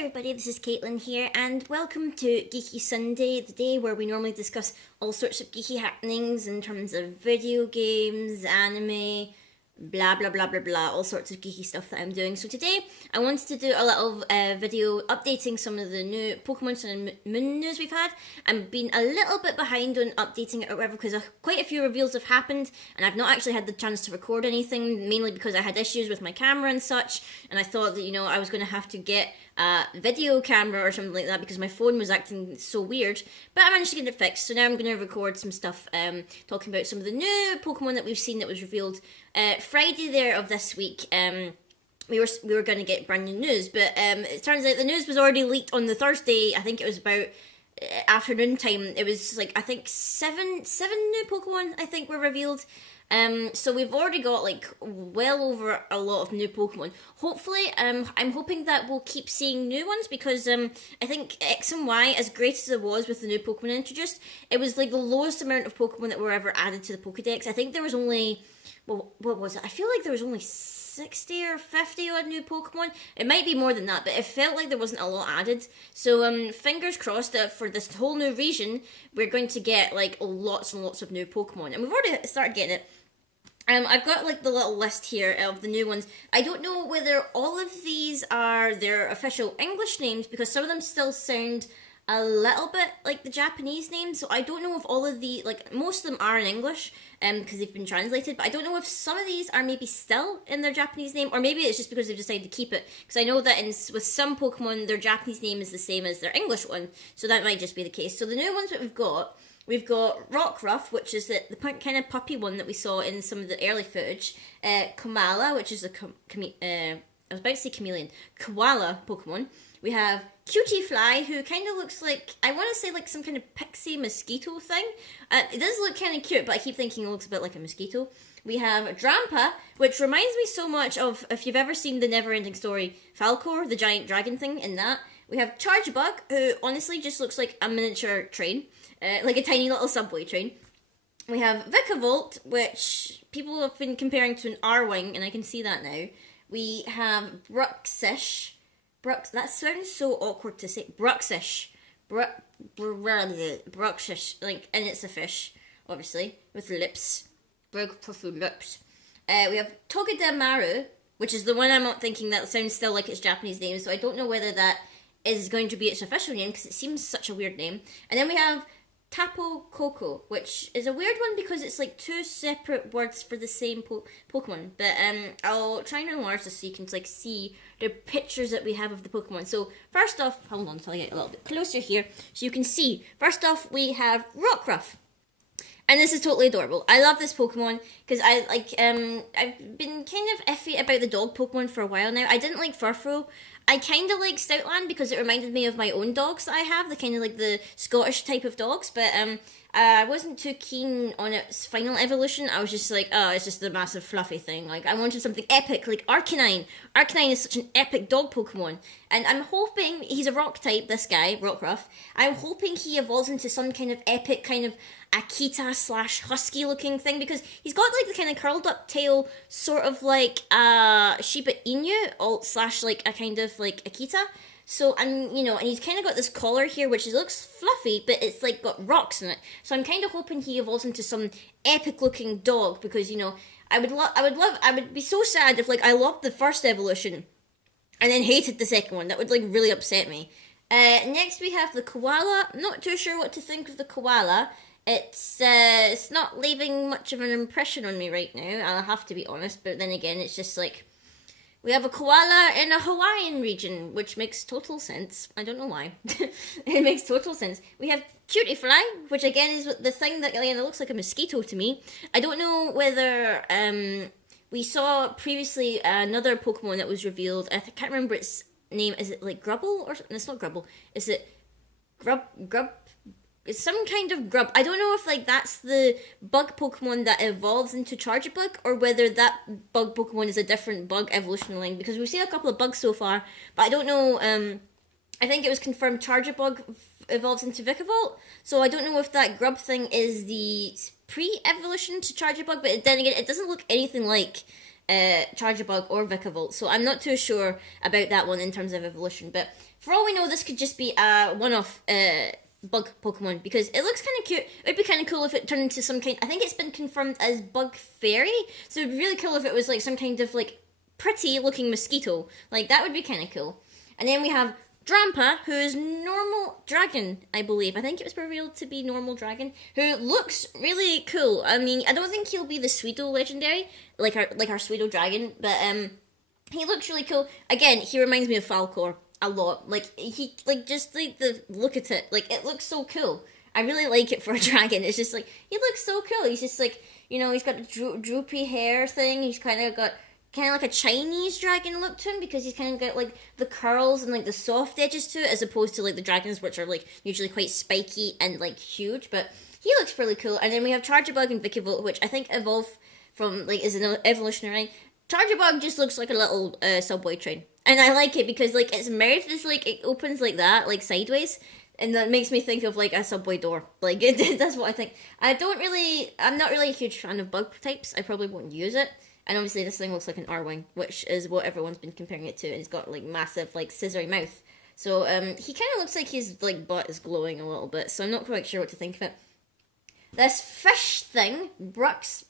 everybody, this is Caitlin here, and welcome to Geeky Sunday, the day where we normally discuss all sorts of geeky happenings in terms of video games, anime, blah blah blah blah blah, all sorts of geeky stuff that I'm doing. So today, I wanted to do a little video updating some of the new Pokemon Sun and Moon news we've had. I've been a little bit behind on updating it or whatever because quite a few reveals have happened, and I've not actually had the chance to record anything, mainly because I had issues with my camera and such, and I thought that, I was going to have to get a video camera or something like that because my phone was acting so weird, but I managed to get it fixed. So now I'm going to record some stuff talking about some of the new Pokemon that we've seen that was revealed Friday there of this week. We were going to get brand new news, but it turns out the news was already leaked on the Thursday. I think it was about afternoon time. It was like, I think seven new Pokemon I think were revealed. So we've already got like well over a lot of new Pokemon. Hopefully, I'm hoping that we'll keep seeing new ones because I think X and Y, as great as it was with the new Pokemon introduced, it was like the lowest amount of Pokemon that were ever added to the Pokedex. I think there was only, well, what was it? I feel like there was only 60 or 50 odd new Pokemon. It might be more than that, but it felt like there wasn't a lot added. So fingers crossed that for this whole new region, we're going to get like lots and lots of new Pokemon. And we've already started getting it. I've got like the little list here of the new ones. I don't know whether all of these are their official English names because some of them still sound a little bit like the Japanese names. So I don't know if all of the, like most of them are in English because they've been translated. But I don't know if some of these are maybe still in their Japanese name, or maybe it's just because they've decided to keep it. Because I know that with some Pokemon, their Japanese name is the same as their English one. So that might just be the case. So the new ones that we've got Rockruff, which is the kind of puppy one that we saw in some of the early footage. Komala, which is I was about to say chameleon. Koala Pokemon. We have Cutie Fly, who kind of looks like, I want to say like some kind of pixie mosquito thing. It does look kind of cute, but I keep thinking it looks a bit like a mosquito. We have Drampa, which reminds me so much of, if you've ever seen the Neverending Story, Falcor, the giant dragon thing in that. We have Chargebug, who honestly just looks like a miniature train. Like a tiny little subway train. We have Vikavolt, which people have been comparing to an R-Wing, and I can see that now. We have Bruxish. That sounds so awkward to say. Bruxish. Bruxish. Like, and it's a fish, obviously, with lips. Big puffy lips. We have Togedemaru, which is the one I'm not thinking that sounds still like its Japanese name, so I don't know whether that is going to be its official name, because it seems such a weird name. And then we have Tapu Koko, which is a weird one because it's like two separate words for the same Pokemon. But I'll try and enlarge this so you can like see the pictures that we have of the Pokemon. So first off, hold on until I get a little bit closer here so you can see. First off, we have Rockruff. And this is totally adorable. I love this Pokemon because I've been kind of iffy about the dog Pokemon for a while now. I didn't like Furfrou. I kind of like Stoutland because it reminded me of my own dogs that I have, the kind of like the Scottish type of dogs, but I wasn't too keen on its final evolution. I was just like, oh, it's just the massive fluffy thing. Like, I wanted something epic, like Arcanine. Arcanine is such an epic dog Pokemon, and I'm hoping, he's a rock type, this guy, Rockruff. I'm hoping he evolves into some kind of epic, kind of Akita / husky looking thing, because he's got like the kind of curled up tail, sort of like Shiba Inu / like a kind of like Akita. So and he's kind of got this collar here which looks fluffy, but it's like got rocks in it. So I'm kind of hoping he evolves into some epic looking dog, because I would be so sad if like I loved the first evolution and then hated the second one. That would like really upset me. Next we have the Koala. I'm not too sure what to think of the Koala. It's not leaving much of an impression on me right now, I'll have to be honest, but then again, it's just like, we have a koala in a Hawaiian region, which makes total sense. I don't know why. It makes total sense. We have Cutie Fly, which again is the thing that looks like a mosquito to me. I don't know whether we saw previously another Pokemon that was revealed. I can't remember its name. Is it like Grubble or something? It's not Grubble. Is it Grub? It's some kind of grub. I don't know if like that's the bug Pokemon that evolves into Chargebug, or whether that bug Pokemon is a different bug evolution line, because we've seen a couple of bugs so far, but I don't know. I think it was confirmed Chargebug evolves into Vikavolt, so I don't know if that grub thing is the pre-evolution to Chargebug, but then again, it doesn't look anything like Charjabug or Vikavolt, so I'm not too sure about that one in terms of evolution. But for all we know, this could just be a one-off bug Pokemon, because it looks kind of cute. It would be kind of cool if it turned into some kind... I think it's been confirmed as Bug Fairy, so it would be really cool if it was like some kind of like pretty looking mosquito. Like, that would be kind of cool. And then we have Drampa, who is normal dragon, I believe. I think it was revealed to be normal dragon, who looks really cool. I mean, I don't think he'll be the Sweeto legendary, like our Sweeto dragon, but he looks really cool. Again, he reminds me of Falcor a lot. Like, he, like, just like the look at it, like, it looks so cool. I really like it for a dragon. It's just like, he looks so cool. He's just like, you know, he's got a droopy hair thing. He's kind of got like a Chinese dragon look to him, because he's kind of got like the curls and like the soft edges to it, as opposed to like the dragons, which are like usually quite spiky and like huge. But he looks really cool. And then we have Charjabug and Vikavolt, which I think evolve from like is an evolutionary. Charjabug just looks like a little subway train, and I like it because like its mouth is like, it opens like that, like sideways, and that makes me think of like a subway door. Like that's what I think. I'm not really a huge fan of bug types. I probably won't use it. And obviously this thing looks like an R-Wing, which is what everyone's been comparing it to, and it's got like massive like scissory mouth. So he kind of looks like his like butt is glowing a little bit, so I'm not quite sure what to think of it. This fish thing, Bruxish.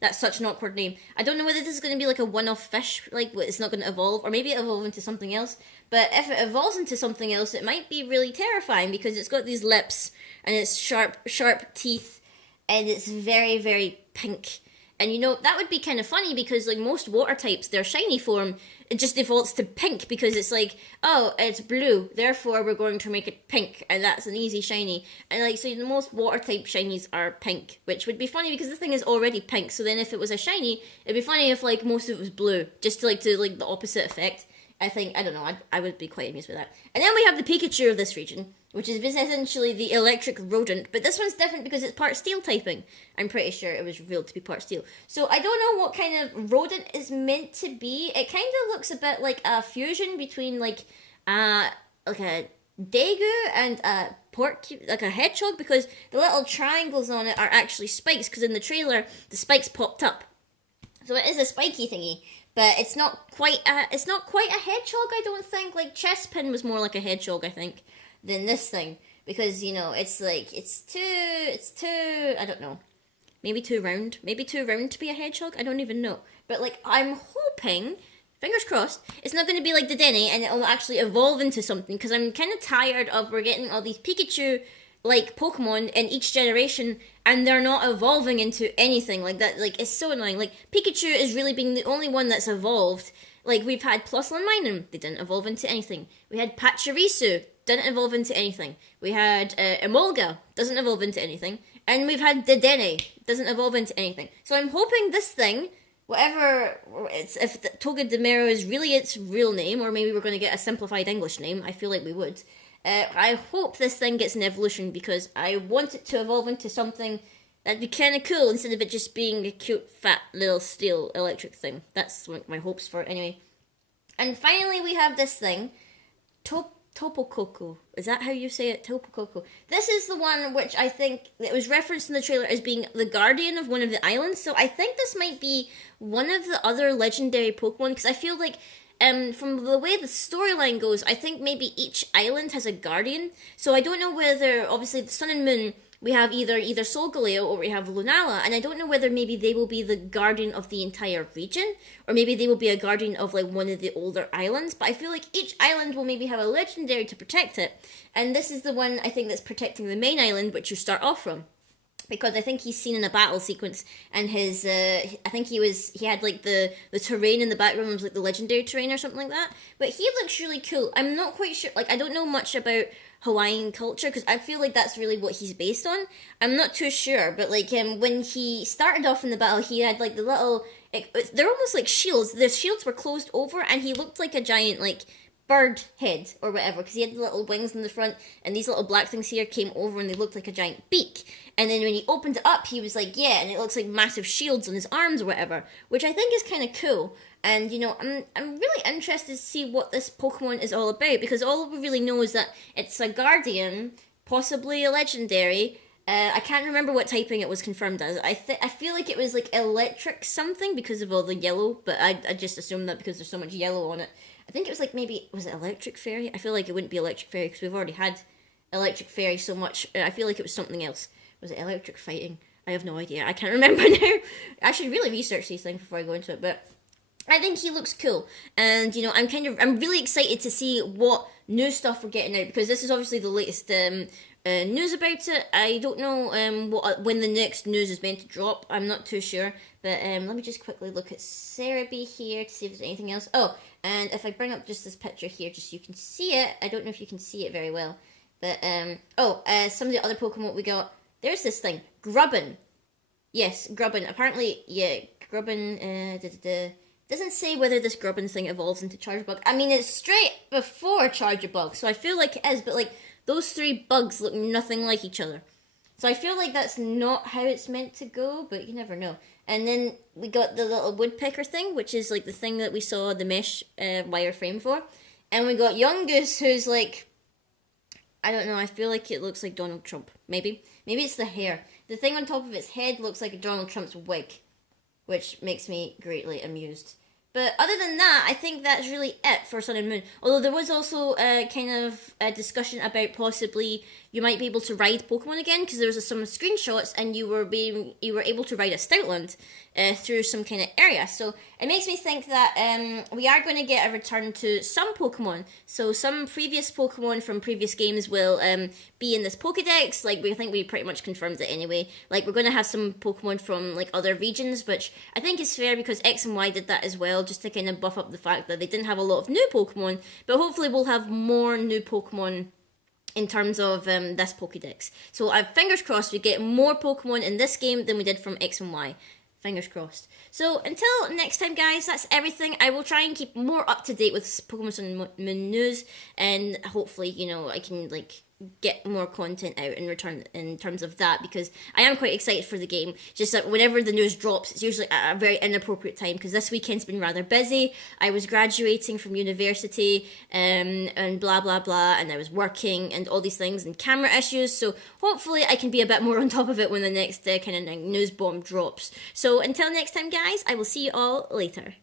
That's such an awkward name. I don't know whether this is going to be like a one-off fish, like it's not going to evolve, or maybe it evolve into something else. But if it evolves into something else, it might be really terrifying, because it's got these lips, and it's sharp teeth, and it's very, very pink. And you know, that would be kind of funny, because like most water types, their shiny form, it just defaults to pink, because it's like, oh, it's blue, therefore we're going to make it pink, and that's an easy shiny. And like, so the most water type shinies are pink, which would be funny because this thing is already pink, so then if it was a shiny, it'd be funny if like most of it was blue, just to like the opposite effect. I don't know, I would be quite amused with that. And then we have the Pikachu of this region, which is essentially the electric rodent, but this one's different because it's part steel typing. I'm pretty sure it was revealed to be part steel. So I don't know what kind of rodent is meant to be. It kind of looks a bit like a fusion between like a Daegu and a like a hedgehog, because the little triangles on it are actually spikes, because in the trailer the spikes popped up. So it is a spiky thingy. But it's not quite a hedgehog, I don't think. Like, Chespin was more like a hedgehog, I think, than this thing. Because, you know, it's like, it's too, I don't know. Maybe too round to be a hedgehog? I don't even know. But, like, I'm hoping, fingers crossed, it's not going to be like the Denny, and it'll actually evolve into something. Because I'm kind of tired of we're getting all these Pikachu like Pokemon in each generation, and they're not evolving into anything like that. Like, it's so annoying. Like, Pikachu is really being the only one that's evolved. Like, we've had Plusle and Minun, they didn't evolve into anything. We had Pachirisu, didn't evolve into anything. We had Emolga, doesn't evolve into anything. And we've had Dedenne, doesn't evolve into anything. So I'm hoping this thing, whatever it's, if Togedemaru is really its real name, or maybe we're going to get a simplified English name, I feel like we would. I hope this thing gets an evolution, because I want it to evolve into something that'd be kind of cool, instead of it just being a cute, fat, little steel electric thing. That's my hopes for it, anyway. And finally, we have this thing, Topokoko. Is that how you say it? Topokoko. This is the one which I think, it was referenced in the trailer as being the guardian of one of the islands, so I think this might be one of the other legendary Pokemon, because I feel like from the way the storyline goes, I think maybe each island has a guardian. So I don't know whether, obviously, the Sun and Moon, we have either Solgaleo or we have Lunala, and I don't know whether maybe they will be the guardian of the entire region, or maybe they will be a guardian of like one of the older islands. But I feel like each island will maybe have a legendary to protect it, and this is the one I think that's protecting the main island, which you start off from. Because I think he's seen in a battle sequence, and his, I think he had like the terrain in the background was like the legendary terrain or something like that. But he looks really cool. I'm not quite sure, like, I don't know much about Hawaiian culture, because I feel like that's really what he's based on. I'm not too sure, but like when he started off in the battle, he had like the little, they're almost like shields. The shields were closed over, and he looked like a giant like bird head or whatever, because he had the little wings in the front, and these little black things here came over and they looked like a giant beak. And then when he opened it up, he was like, yeah, and it looks like massive shields on his arms or whatever, which I think is kind of cool. And, you know, I'm really interested to see what this Pokemon is all about, because all we really know is that it's a guardian, possibly a legendary, I can't remember what typing it was confirmed as. I feel like it was like electric something because of all the yellow, but I just assumed that because there's so much yellow on it. I think it was like maybe, was it electric fairy? I feel like it wouldn't be electric fairy because we've already had electric fairy so much. I feel like it was something else. Was it electric fighting? I have no idea. I can't remember now. I should really research these things before I go into it, but I think he looks cool, and you know, I'm really excited to see what new stuff we're getting out because this is obviously the latest news about it. I don't know when the next news is meant to drop. I'm not too sure, but let me just quickly look at Cerebi here to see if there's anything else. Oh, and if I bring up just this picture here, just so you can see it. I don't know if you can see it very well, but some of the other Pokemon we got. There's this thing, Grubbin. Yes, Grubbin. Apparently, yeah, Grubbin. Doesn't say whether this Grubbin thing evolves into Charjabug. I mean, it's straight before Charjabug, so I feel like it is, but like, those three bugs look nothing like each other. So I feel like that's not how it's meant to go, but you never know. And then we got the little woodpecker thing, which is like the thing that we saw the mesh wireframe for. And we got Yungoos, who's like, I don't know, I feel like it looks like Donald Trump. Maybe it's the hair. The thing on top of its head looks like Donald Trump's wig, which makes me greatly amused. But other than that, I think that's really it for Sun and Moon. Although there was also kind of a discussion about possibly you might be able to ride Pokemon again, because there was some screenshots and you were able to ride a Stoutland through some kind of area. So it makes me think that we are going to get a return to some Pokemon. So some previous Pokemon from previous games will be in this Pokedex. Like, I think we pretty much confirmed it anyway. Like, we're going to have some Pokemon from like other regions, which I think is fair because X and Y did that as well, just to kind of buff up the fact that they didn't have a lot of new Pokemon. But hopefully we'll have more new Pokemon in terms of this Pokedex. So fingers crossed we get more Pokemon in this game than we did from X and Y. Fingers crossed. So until next time, guys, that's everything. I will try and keep more up to date with Pokemon Sun and Moon news, and hopefully, you know, I can like get more content out in return in terms of that, because I am quite excited for the game. Just that whenever the news drops, it's usually at a very inappropriate time, because this weekend's been rather busy. I was graduating from university and blah blah blah, and I was working and all these things and camera issues, so hopefully I can be a bit more on top of it when the next kind of news bomb drops. So until next time, guys, I will see you all later.